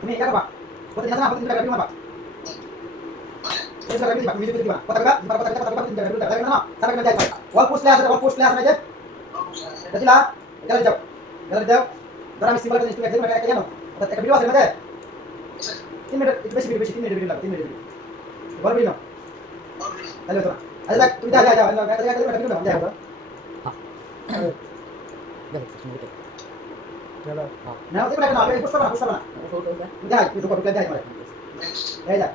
তুমি ইয়া করবা কত দিন আছে না কত দিন টাকা দিবা এই টাকা দিবা তুমি যদি দিবা কত টাকা দিবা কত টাকা দিবা দিন টাকা না সারা করে যাই ওয়াল পোস্ট লে আছে না যে দেখলা গেলে যাও ধর আমি সিম্বল করে ইনস্টল করে দেব এটা জানো একটা ভিডিও আছে না 3 মিনিট বেশি ভিডিও 3 মিনিট ভিডিও লাগে 3 মিনিট ভিডিও বড় ভিডিও তাহলে তো আচ্ছা দেখ তুমি যা একটা ভিডিও দাও যাও चलो না ওই করে না আপনি পোস্ট করবা না যাই একটু কপি করে দেই মানে এই যা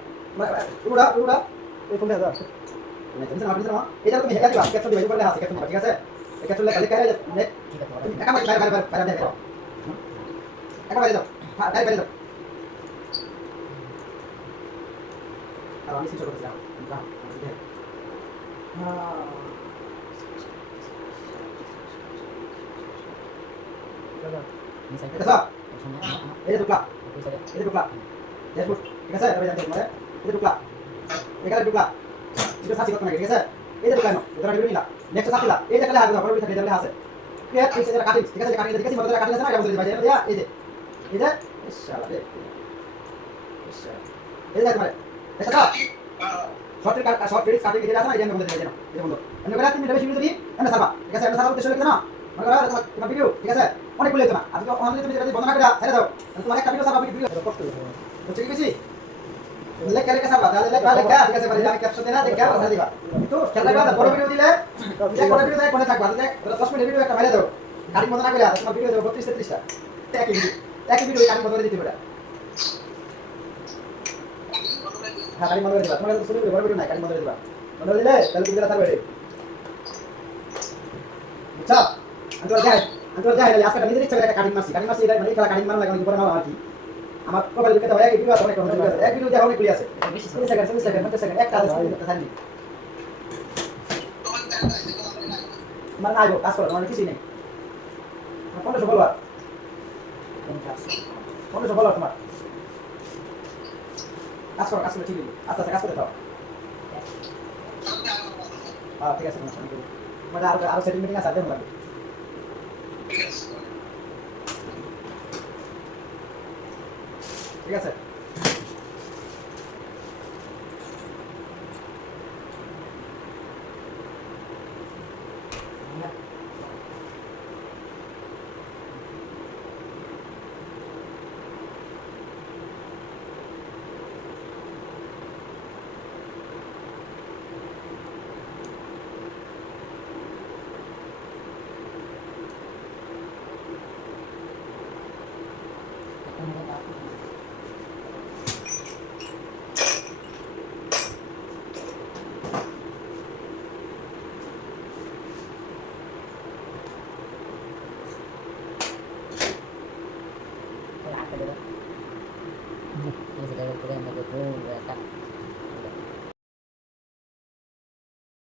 উড়া এই ফোন দাও তুমি আপনি জানো এটা তুমি হেকা দিবা ক্যাপশন দিবা উপরে আছে ক্যাপশন ঠিক আছে এই ক্যাপশন লেখা লেখা নেট ঠিক আছে একা বাইরে দাও একা বাইরে দাও হ্যাঁ বাইরে দাও আর আমি সিস্টেম করতে যাও चलो এটা স্যার এই যে টুকলা ড্যাশবোর্ড ঠিক আছে এবারে জানতে তোমারে এই যে টুকলা এখানে টুকলা এটা সাথে করতে না ঠিক আছে এই যে টুকলা নো এটা ভিডিও নিলা নেক্সট সাথে নিলা এই যে কালে হবে বড় ভিতরে লেখা আছে ক্রিয়েট এই যে কাটিং ঠিক আছে কাটিং দেখেছি মনে কাটিং আছে না এটা বলতে দিবা এই যে ইনশাআল্লাহ এই যে তোমারে দেখা দাও শর্ট ক্রেডিট কাটিং যেটা আছে না এটা বলতে দিবা জানো এই বন্ধু আমি করে 3 মিনিট বেশি ভিডিও দিই এন্ড সারবা ঠিক আছে এন্ড সারবা উদ্দেশ্য লিখতে না মনে করো তোমার ভিডিও ঠিক আছে অনেক বলে দিও না আজকে অনলাইনে তুমি যেটা বন্ধ না করে ছেড়ে দাও তোমার একটা ভিডিও সারবা ভিডিও কষ্ট হচ্ছে কি বেশি লেখা লেখা সারবা তাহলে লেখা ঠিক আছে আমি ক্যাপশন দেনা দেখা বসা দিবা তো খেলা কথা বড় ভিডিও দিলে এই বড় ভিডিও কোনে থাকবা তাহলে 10 মিনিট ভিডিও একটা মেরে দাও কাটিং বন্ধ না করে তোমার ভিডিও দেব 32 33টা একই ভিডিও কাটিং বন্ধ করে দিতে পারে হ্যাঁ কাটিং বন্ধ করে দিবা তোমার শুরু করে বড় ভিডিও নাই কাটিং বন্ধ করে দিবা বন্ধ করে দিলে তাহলে ভিডিওটা থাকবে বুঝছো আমি তো যাই আজকে নিজের ইচ্ছা করে একটা কাটিং মারছি এটা মানে খেলা কাটিং মারা লাগে অনেক বড় মারা আর কি আমার প্রোফাইল লিখতে হয় এক ভিডিও আছে অনেক এক ভিডিও যা অনেক গুলি আছে 20 সেকেন্ড 50 সেকেন্ড একটা আছে করতে থাকি মানে আইবো কাজ করো মানে কিছু নেই 1500 ফলোয়ার 1500 ফলোয়ার তোমার কাজ করো ঠিক আছে আস্তে কাজ করে দাও হ্যাঁ ঠিক আছে সমস্যা নেই মানে আরো সেটিং মিটিং আছে দেন লাগবে ঠিক আছে Ini sudah berkurang dari 20 ya, Kak.